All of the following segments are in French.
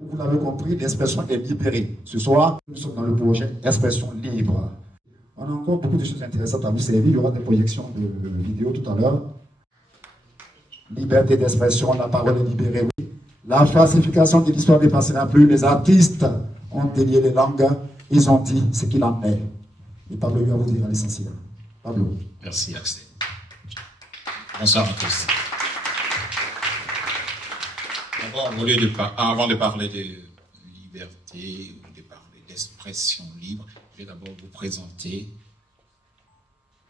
Vous l'avez compris, l'expression est libérée. Ce soir, nous sommes dans le projet Expression libre. On a encore beaucoup de choses intéressantes à vous servir. Il y aura des projections de vidéos tout à l'heure. Liberté d'expression, la parole est libérée. Oui. La falsification de l'histoire ne passera plus. Les artistes ont délié les langues. Ils ont dit ce qu'il en est. Et Pablo va vous dire l'essentiel. Pablo. Merci, Axel. Bonsoir à tous. D'abord, avant de parler de liberté ou de parler d'expression libre, je vais d'abord vous présenter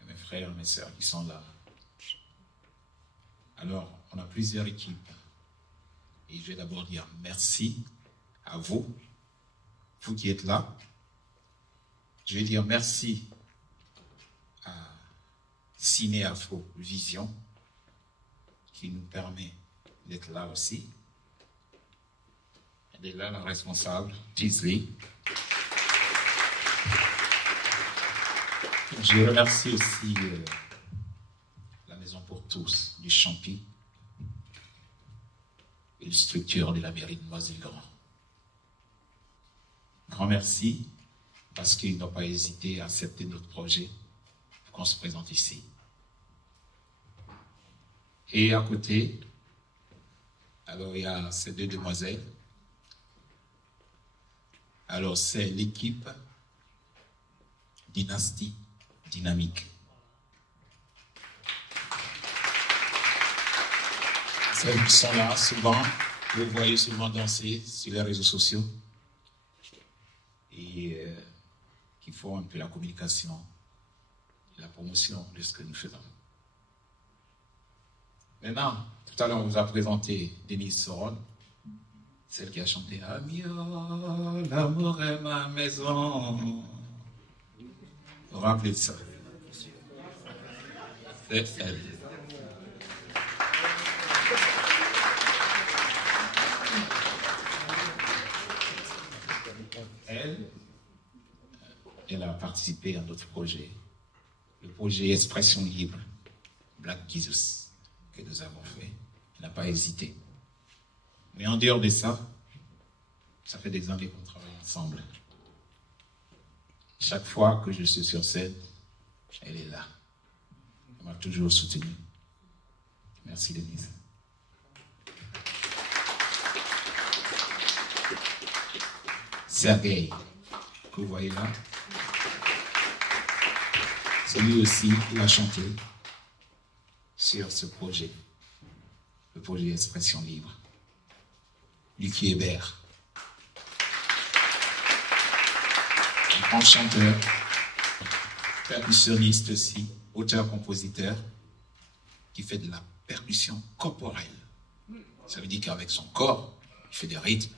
mes frères et mes sœurs qui sont là. Alors, on a plusieurs équipes. Et je vais d'abord dire merci à vous, vous qui êtes là. Je vais dire merci à Ciné Afro Vision, qui nous permet d'être là aussi. Elle est là, la responsable, Tisley. Je remercie aussi la Maison pour tous du Champy et la structure de la mairie de Noisy-le-Grand. Grand merci parce qu'ils n'ont pas hésité à accepter notre projet pour qu'on se présente ici. Et à côté, alors il y a ces deux demoiselles. Alors c'est l'équipe Dynastie Dynamique. Celles qui sont là souvent, vous voyez souvent danser sur les réseaux sociaux et qui font un peu la communication et la promotion de ce que nous faisons. Maintenant, tout à l'heure on vous a présenté Denise Soron, celle qui a chanté « Amio, l'amour est ma maison ». Vous vous rappelez de ça? C'est elle. Elle a participé à notre projet, le projet Expression Libre, Black Jesus, que nous avons fait. Elle n'a pas hésité. Mais en dehors de ça, ça fait des années qu'on travaille ensemble. Chaque fois que je suis sur scène, elle est là. Elle m'a toujours soutenu. Merci Denise. Sergei, que vous voyez là, c'est lui aussi qui a chanté sur ce projet, le projet Expression Libre. Lucky Hébert, un grand chanteur, percussionniste aussi, auteur-compositeur, qui fait de la percussion corporelle. Ça veut dire qu'avec son corps, il fait des rythmes.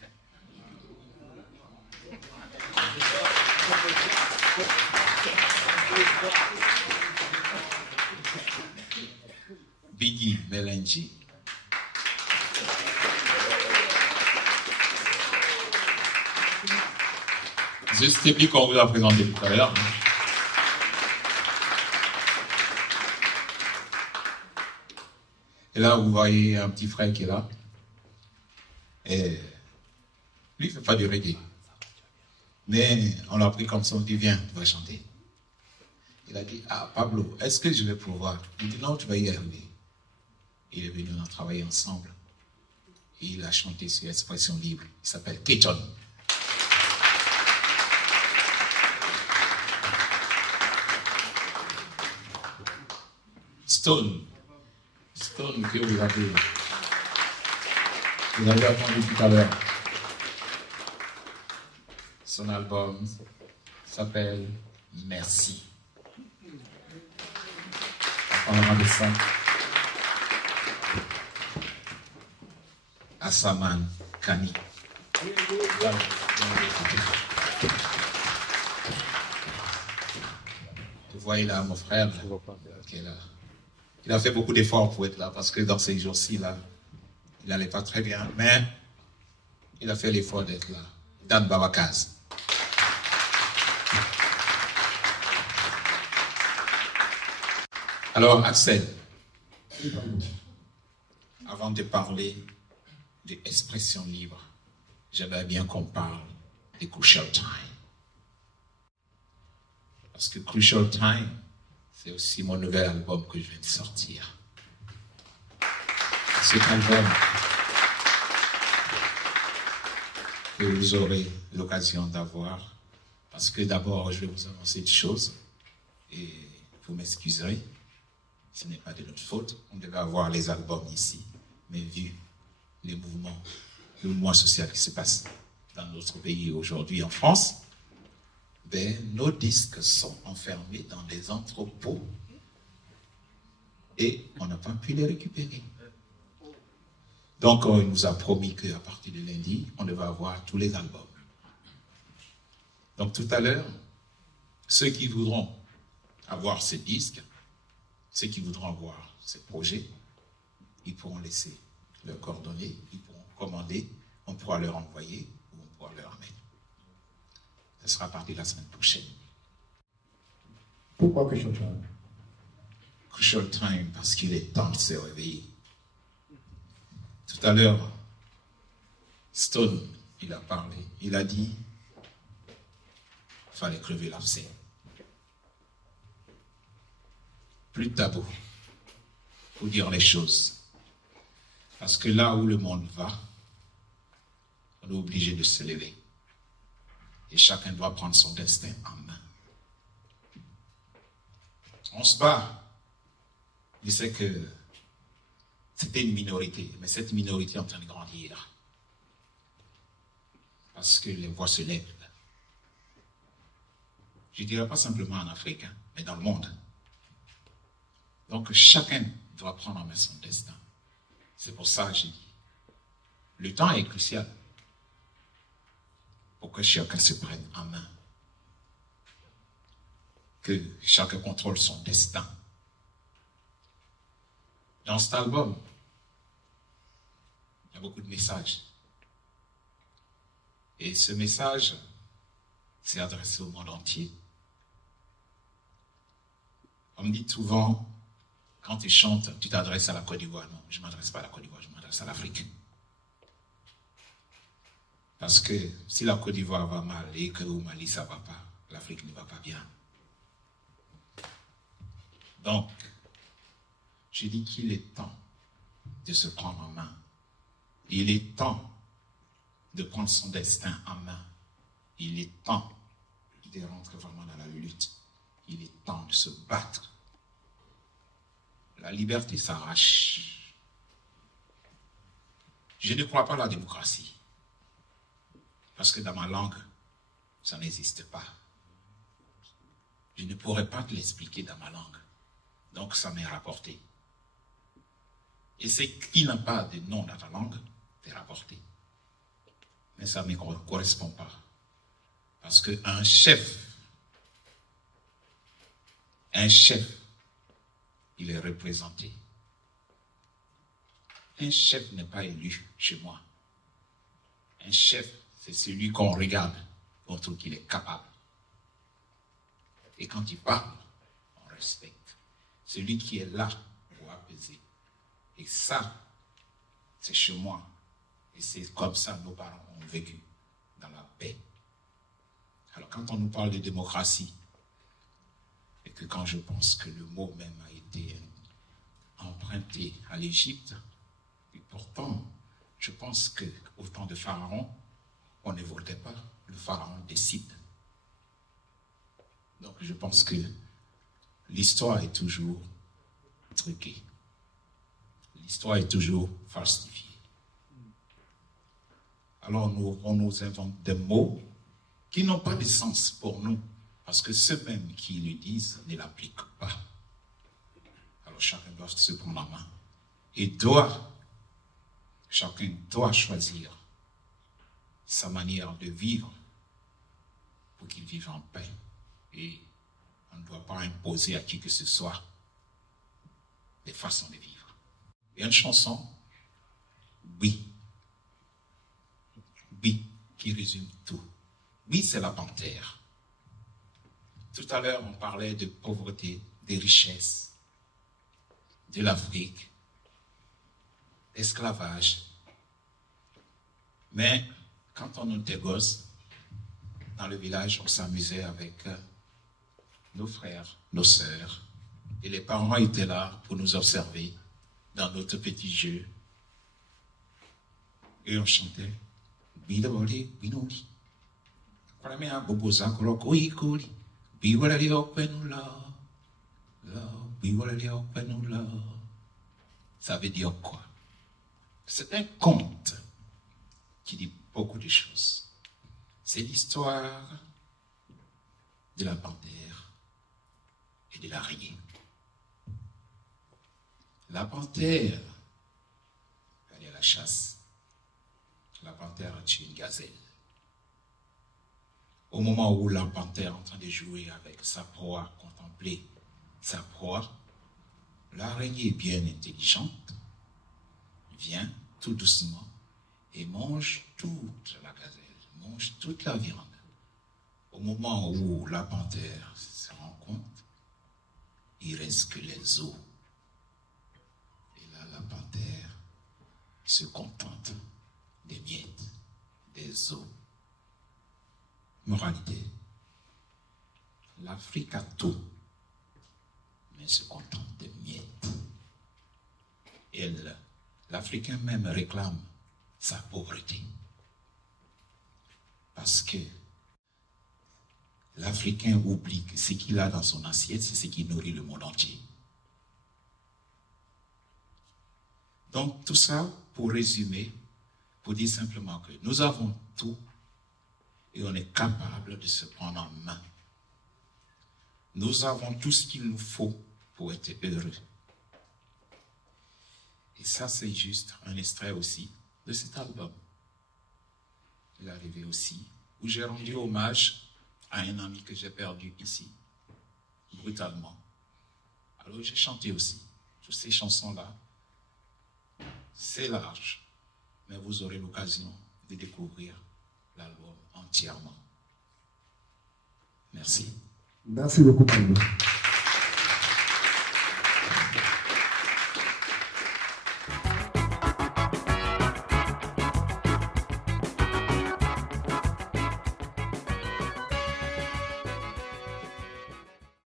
Biggie Melenji. Je sais plus qu'on vous a présenté tout à l'heure. Et là, vous voyez un petit frère qui est là. Et lui, il ne fait pas du reggae. Mais on l'a pris comme ça, on dit, viens, tu vas chanter. Il a dit, ah, Pablo, est-ce que je vais pouvoir? Il dit, non, tu vas y arriver. Il est venu, on a travaillé ensemble. Et il a chanté sur Expression Libre. Il s'appelle Keton. Stone, que vous avez entendu tout à l'heure. Son album s'appelle Merci. On parlera de ça. Assaman Kani. Vous voyez là mon frère là, qui est là. Il a fait beaucoup d'efforts pour être là, parce que dans ces jours-ci, là, il n'allait pas très bien, mais il a fait l'effort d'être là. Dan Babakaz. Alors, Axel, avant de parler d'expression libre, j'aimerais bien qu'on parle de Crucial Time. Parce que Crucial Time, c'est aussi mon nouvel album que je viens de sortir. Cet album que vous aurez l'occasion d'avoir, parce que d'abord, je vais vous annoncer une chose, et vous m'excuserez, ce n'est pas de notre faute, on devait avoir les albums ici, mais vu les mouvements, le mouvement social qui se passe dans notre pays aujourd'hui en France, ben, nos disques sont enfermés dans des entrepôts et on n'a pas pu les récupérer. Donc, il nous a promis qu'à partir de lundi, on devait avoir tous les albums. Donc, tout à l'heure, ceux qui voudront avoir ces disques, ceux qui voudront avoir ces projets, ils pourront laisser leurs coordonnées, ils pourront commander, on pourra leur envoyer ou on pourra leur amener. Ce sera à partir de la semaine prochaine. Pourquoi Crucial Time? Crucial Time, parce qu'il est temps de se réveiller. Tout à l'heure, Stone, il a parlé, il a dit qu'il fallait crever l'abcès. Plus de tabou pour dire les choses. Parce que là où le monde va, on est obligé de se lever. Et chacun doit prendre son destin en main. On se bat. Je sais que c'était une minorité, mais cette minorité est en train de grandir. Parce que les voix se lèvent. Je ne dirais pas simplement en Afrique, hein, mais dans le monde. Donc chacun doit prendre en main son destin. C'est pour ça que j'ai dit, le temps est crucial pour que chacun se prenne en main. Que chacun contrôle son destin. Dans cet album, il y a beaucoup de messages. Et ce message s'est adressé au monde entier. On me dit souvent, quand tu chantes, tu t'adresses à la Côte d'Ivoire. Non, je ne m'adresse pas à la Côte d'Ivoire, je m'adresse à l'Afrique. Parce que si la Côte d'Ivoire va mal et que au Mali ça ne va pas, l'Afrique ne va pas bien. Donc, je dis qu'il est temps de se prendre en main. Il est temps de prendre son destin en main. Il est temps de rentrer vraiment dans la lutte. Il est temps de se battre. La liberté s'arrache. Je ne crois pas à la démocratie. Parce que dans ma langue, ça n'existe pas. Je ne pourrais pas te l'expliquer dans ma langue. Donc ça m'est rapporté. Et ce qui n'a pas de nom dans ta langue, t'est rapporté. Mais ça ne me correspond pas. Parce qu'un chef, il est représenté. Un chef n'est pas élu chez moi. Un chef, c'est celui qu'on regarde, on trouve qu'il est capable. Et quand il parle, on respecte. Celui qui est là pour apaiser. Et ça, c'est chez moi. Et c'est comme ça que nos parents ont vécu, dans la paix. Alors quand on nous parle de démocratie, et que quand je pense que le mot même a été emprunté à l'Égypte, et pourtant, je pense qu'au temps de Pharaon, on ne votait pas, le Pharaon décide. Donc je pense que l'histoire est toujours truquée. L'histoire est toujours falsifiée. Alors on nous invente des mots qui n'ont pas de sens pour nous, parce que ceux-mêmes qui le disent ne l'appliquent pas. Alors chacun doit se prendre en main. Et chacun doit choisir sa manière de vivre pour qu'il vive en paix. Et on ne doit pas imposer à qui que ce soit des façons de vivre. Il y a une chanson, oui, qui résume tout. Oui, c'est la panthère. Tout à l'heure, on parlait de pauvreté, des richesses, de l'Afrique, d'esclavage. Mais Quand on était gosses, dans le village, on s'amusait avec nos frères, nos sœurs. Et les parents étaient là pour nous observer dans notre petit jeu. Et on chantait. Bidoli, binoli. Pramea boboza kolokoi koli. Biwalali okwenula. Biwalali okwenula. Ça veut dire quoi? C'est un conte qui dit beaucoup de choses. C'est l'histoire de la panthère et de l'araignée. La panthère allait à la chasse. La panthère a tué une gazelle. Au moment où la panthère est en train de jouer avec sa proie, contempler sa proie, l'araignée bien intelligente vient tout doucement et mange toute la gazelle, mange toute la viande. Au moment où la panthère se rend compte, il reste que les os. Et là, la panthère se contente des miettes, des os. Moralité, l'Afrique a tout, mais se contente des miettes. Et l'Africain même réclame sa pauvreté. Parce que l'Africain oublie que ce qu'il a dans son assiette, c'est ce qui nourrit le monde entier. Donc tout ça, pour résumer, pour dire simplement que nous avons tout et on est capable de se prendre en main. Nous avons tout ce qu'il nous faut pour être heureux. Et ça, c'est juste un extrait aussi de cet album. Il est arrivé aussi, où j'ai rendu hommage à un ami que j'ai perdu ici, brutalement. Alors j'ai chanté aussi. Toutes ces chansons-là, c'est large, mais vous aurez l'occasion de découvrir l'album entièrement. Merci. Merci beaucoup, Pablo.